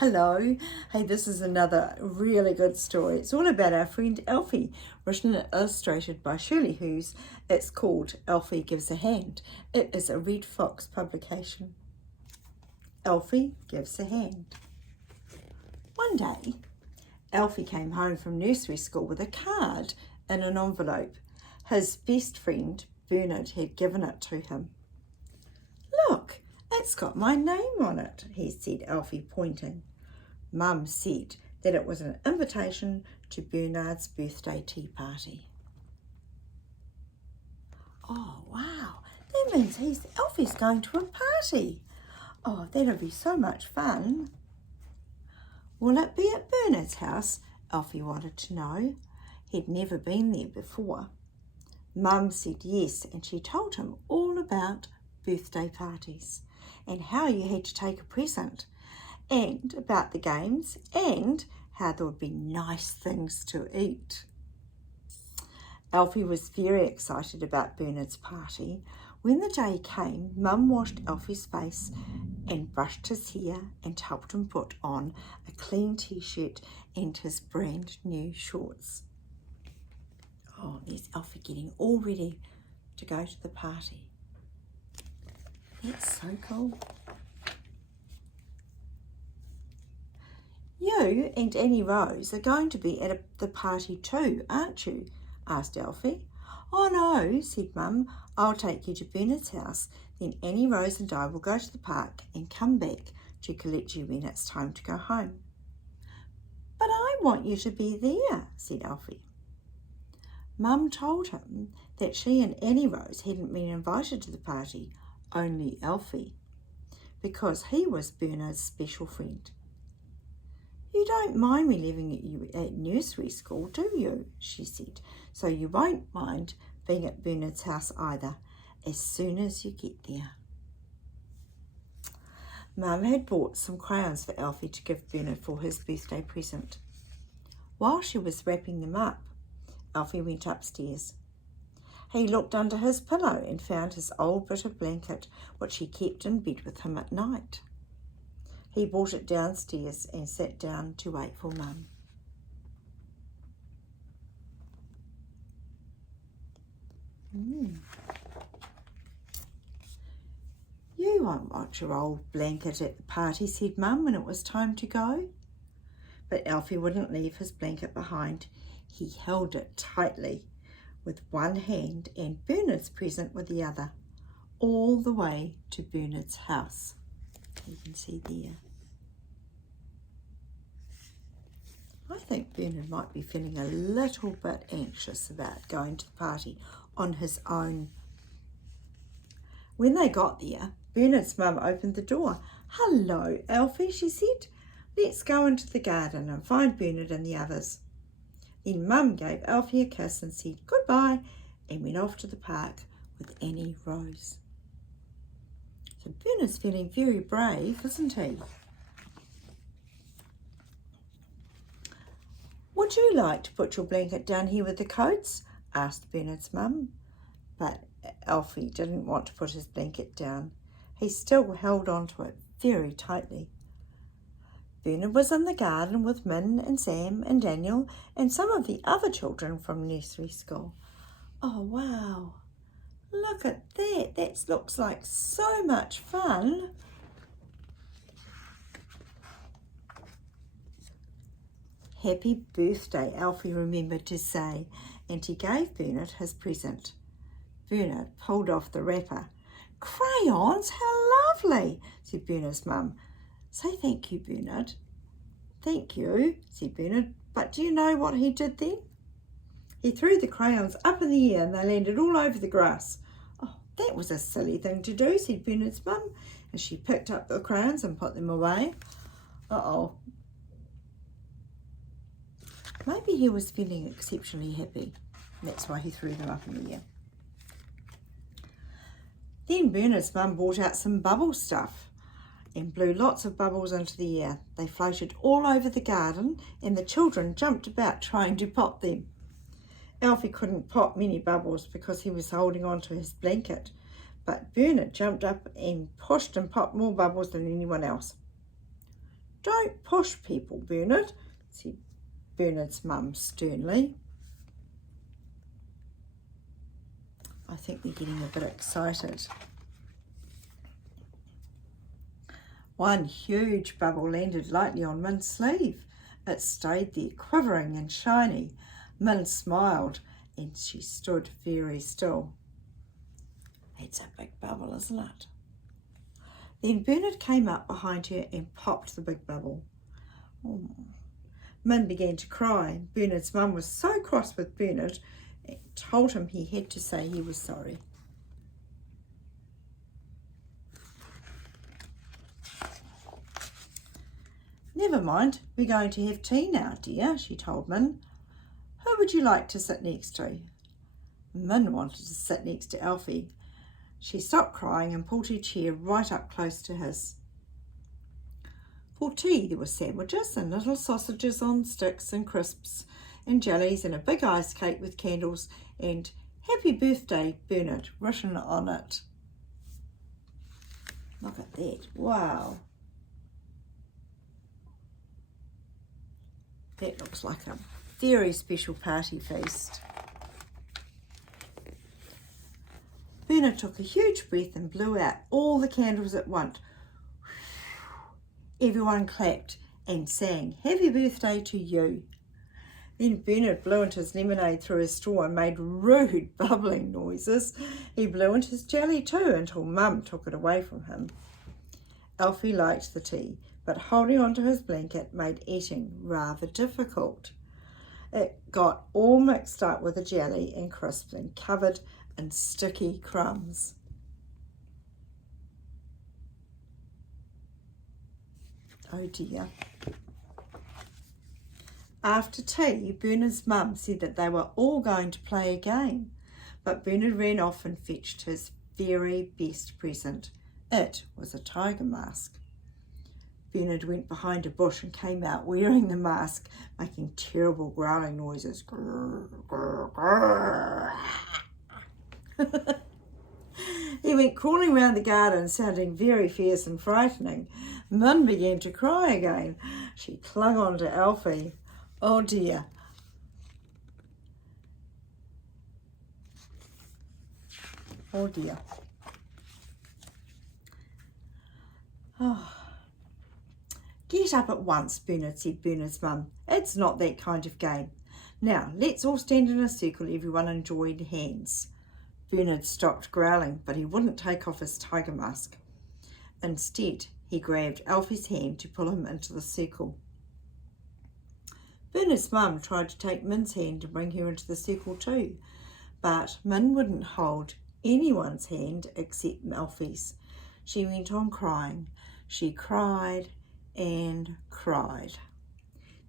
Hello. Hey, this is another really good story. It's all about our friend Alfie, written and illustrated by Shirley Hughes. It's called Alfie Gives a Hand. It is a Red Fox publication. Alfie Gives a Hand. One day, Alfie came home from nursery school with a card in an envelope. His best friend, Bernard, had given it to him. "Look, it's got my name on it," he said, Alfie pointing. Mum said that it was an invitation to Bernard's birthday tea party. "Oh, wow, that means Alfie's going to a party. Oh, that'll be so much fun." "Will it be at Bernard's house?" Alfie wanted to know. He'd never been there before. Mum said yes, and she told him all about birthday parties and how you had to take a present, and about the games, and how there would be nice things to eat. Alfie was very excited about Bernard's party. When the day came, Mum washed Alfie's face and brushed his hair and helped him put on a clean t-shirt and his brand new shorts. Oh, there's Alfie getting all ready to go to the party. That's so cool. "You and Annie Rose are going to be at the party too, aren't you?" asked Alfie. "Oh no," said Mum, "I'll take you to Bernard's house. Then Annie Rose and I will go to the park and come back to collect you when it's time to go home." "But I want you to be there," said Alfie. Mum told him that she and Annie Rose hadn't been invited to the party, only Alfie, because he was Bernard's special friend. "You don't mind me leaving you at nursery school, do you?" she said. "So you won't mind being at Bernard's house either, as soon as you get there." Mum had bought some crayons for Alfie to give Bernard for his birthday present. While she was wrapping them up, Alfie went upstairs. He looked under his pillow and found his old bit of blanket, which he kept in bed with him at night. He brought it downstairs and sat down to wait for Mum. "You won't want your old blanket at the party," said Mum when it was time to go. But Alfie wouldn't leave his blanket behind. He held it tightly with one hand and Bernard's present with the other, all the way to Bernard's house. You can see there. I think Bernard might be feeling a little bit anxious about going to the party on his own. When they got there, Bernard's mum opened the door. "Hello, Alfie," she said. "Let's go into the garden and find Bernard and the others." Then Mum gave Alfie a kiss and said goodbye and went off to the park with Annie Rose. So Bernard's feeling very brave, isn't he? "Would you like to put your blanket down here with the coats?" asked Bernard's mum. But Alfie didn't want to put his blanket down. He still held on to it very tightly. Bernard was in the garden with Min and Sam and Daniel and some of the other children from nursery school. Oh, wow. Look at that. That looks like so much fun. "Happy birthday," Alfie remembered to say, and he gave Bernard his present. Bernard pulled off the wrapper. "Crayons, how lovely," said Bernard's mum. "Say thank you, Bernard." "Thank you," said Bernard. But do you know what he did then? He threw the crayons up in the air and they landed all over the grass. "Oh, that was a silly thing to do," said Bernard's mum, and she picked up the crayons and put them away. Uh-oh. Maybe he was feeling exceptionally happy. That's why he threw them up in the air. Then Bernard's mum brought out some bubble stuff and blew lots of bubbles into the air. They floated all over the garden and the children jumped about trying to pop them. Alfie couldn't pop many bubbles because he was holding on to his blanket, but Bernard jumped up and pushed and popped more bubbles than anyone else. Don't push people, Bernard, said Bernard's mum sternly. I think they're getting a bit excited. One huge bubble landed lightly on Min's sleeve. It stayed there, quivering and shiny. Min smiled, and she stood very still. It's a big bubble, isn't it? Then Bernard came up behind her and popped the big bubble. Oh. Min began to cry. Bernard's mum was so cross with Bernard and told him he had to say he was sorry. Never mind, we're going to have tea now, dear, she told Min. Who would you like to sit next to? Min wanted to sit next to Alfie. She stopped crying and pulled her chair right up close to his. For tea there were sandwiches and little sausages on sticks and crisps and jellies and a big ice cake with candles and Happy Birthday, Bernard, written on it. Look at that, wow. That looks like a very special party feast. Bernard took a huge breath and blew out all the candles at once. Everyone clapped and sang, Happy Birthday to you. Then Bernard blew into his lemonade through his straw and made rude bubbling noises. He blew into his jelly too until Mum took it away from him. Alfie liked the tea, but holding onto his blanket made eating rather difficult. It got all mixed up with the jelly and crisps and covered in sticky crumbs. Oh dear. After tea, Bernard's mum said that they were all going to play a game, but Bernard ran off and fetched his very best present. It was a tiger mask. Bernard went behind a bush and came out wearing the mask, making terrible growling noises. Grrr, grrr, grrr. He went crawling round the garden, sounding very fierce and frightening. Min began to cry again. She clung on to Alfie. Oh dear. Oh dear. Oh. Get up at once, Bernard, said Bernard's mum. It's not that kind of game. Now, let's all stand in a circle, everyone, and join hands. Bernard stopped growling, but he wouldn't take off his tiger mask. Instead, he grabbed Alfie's hand to pull him into the circle. Bernard's mum tried to take Min's hand to bring her into the circle too, but Min wouldn't hold anyone's hand except Alfie's. She went on crying. She cried and cried.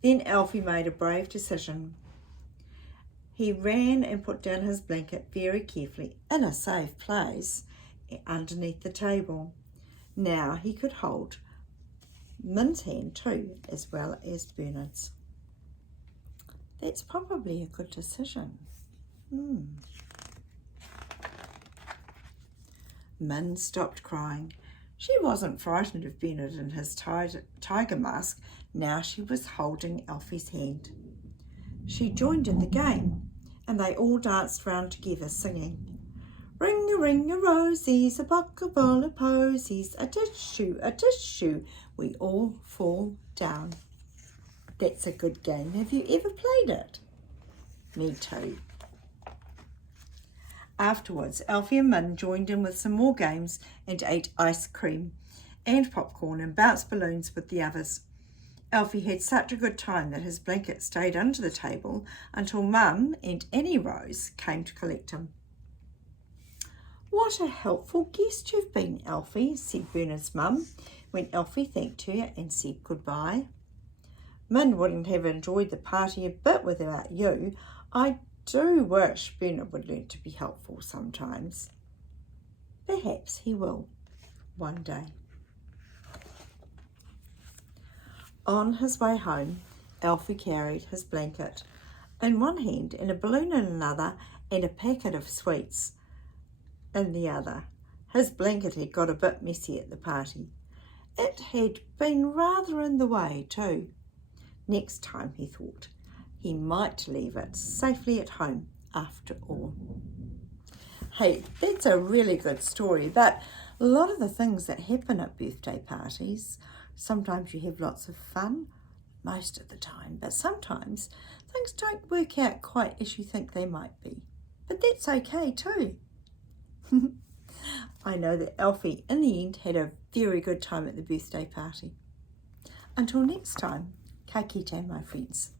Then Alfie made a brave decision. He ran and put down his blanket very carefully in a safe place underneath the table. Now he could hold Min's hand too, as well as Bernard's. That's probably a good decision. Min stopped crying. She wasn't frightened of Bernard and his tiger mask. Now she was holding Alfie's hand. She joined in the game, and they all danced round together singing, Ring-a-ring-a-rosies, a bucket-full of posies, a dish-shoe, we all fall down. That's a good game. Have you ever played it? Me too. Afterwards, Alfie and Min joined in with some more games and ate ice cream and popcorn and bounced balloons with the others. Alfie had such a good time that his blanket stayed under the table until Mum and Annie Rose came to collect him. What a helpful guest you've been, Alfie, said Bernard's mum when Alfie thanked her and said goodbye. Min wouldn't have enjoyed the party a bit without you. I do wish Bernard would learn to be helpful sometimes. Perhaps he will one day. On his way home, Alfie carried his blanket in one hand and a balloon in another and a packet of sweets in the other. His blanket had got a bit messy at the party. It had been rather in the way too. Next time, he thought, he might leave it safely at home after all. Hey, that's a really good story, but a lot of the things that happen at birthday parties, sometimes you have lots of fun, most of the time, but sometimes things don't work out quite as you think they might be. But that's okay too. I know that Alfie, in the end, had a very good time at the birthday party. Until next time, ka kite, my friends.